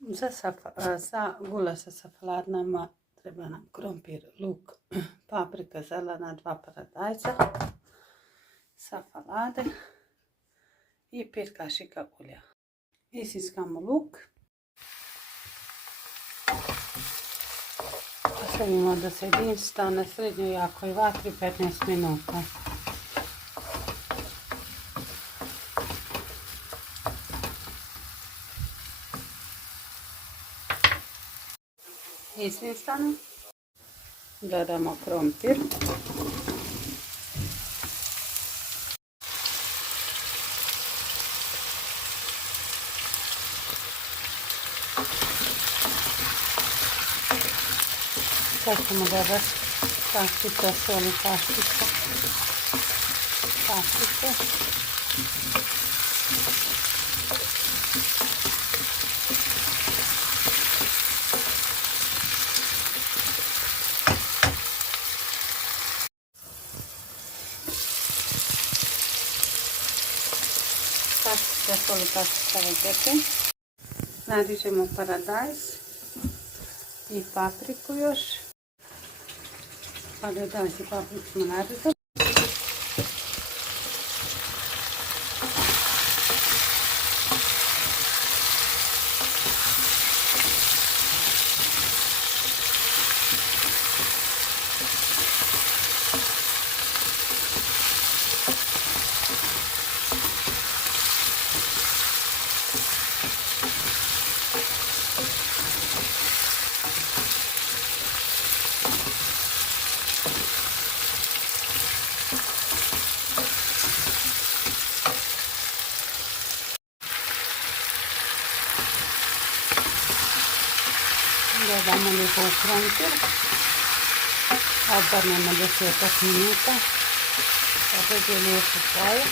Za gulaša sa saladnama treba nam krompir, luk, paprika zelena, 2 paradajza, salade i 5 kašika ulja. Isiskamo luk. Ostavimo da se jedinstva na srednjoj jakoj vatri 15 minuta. Izmještano. Dodamo krompir. Sad ćemo dodati kašica soli, kašica paprike. Kašica soli, kašica recepti. Nadižemo paradajz i papriku još. Paradajz i papriku smo narizali. Dodamo lijepo u krompir, obrnemo 10 minuta, da dođe lijepo boje.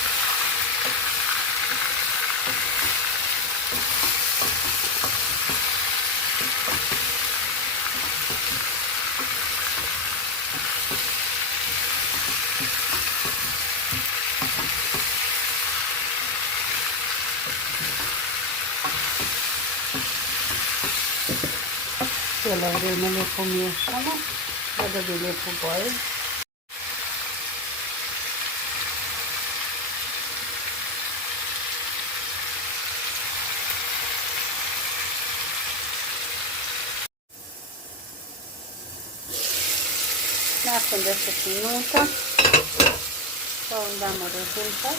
Cijelo vrijeme lijepo miješamo da dobije lijepu boju. Nakon 10 minuta damo rezultat.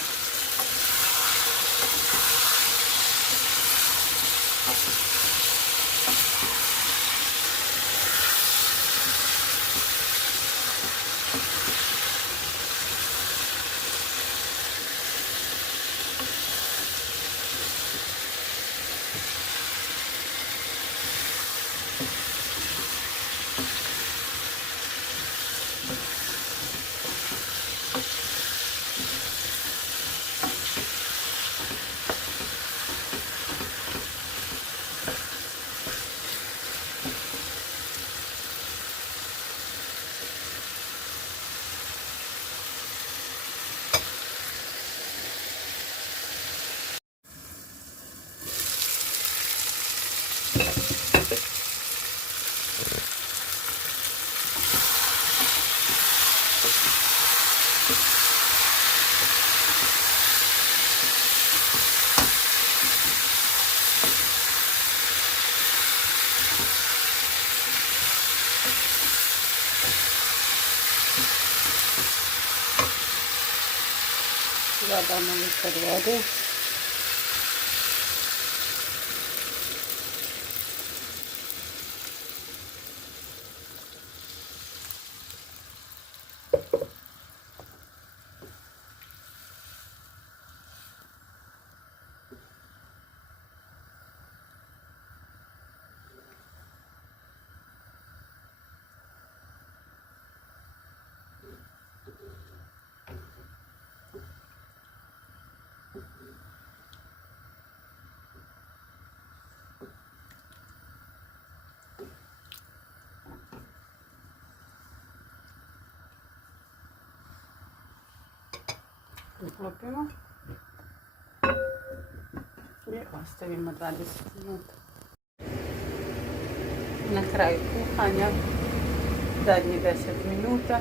Dodamo liter vode. Uklopimo i ostavimo 20 minuta. Na kraju kuhanja, zadnjih 10 minuta,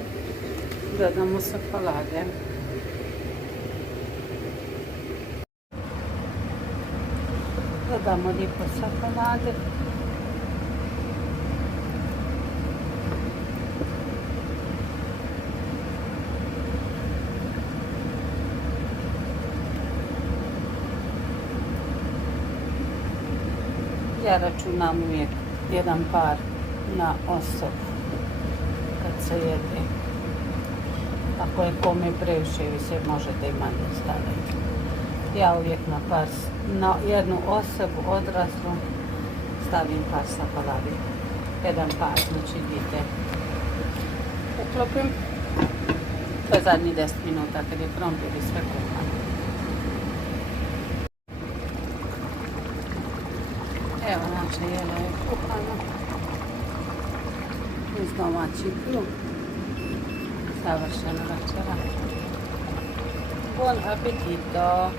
dodamo safalade. Dodamo lijepo safalade. Ja računam uvijek jedan par na osobu kad se jede. Ako je kome previše, vi se možete i manje staviti. Ja uvijek na jednu osobu odraslu stavim par safalade. Jedan par, znači vidite. Uklopim. To je zadnjih 10 minuta kad je krompir i sve kuhano. Evo naše jelo je kuhano. Uz domaći kruh. Savršena večera. Buon appetito!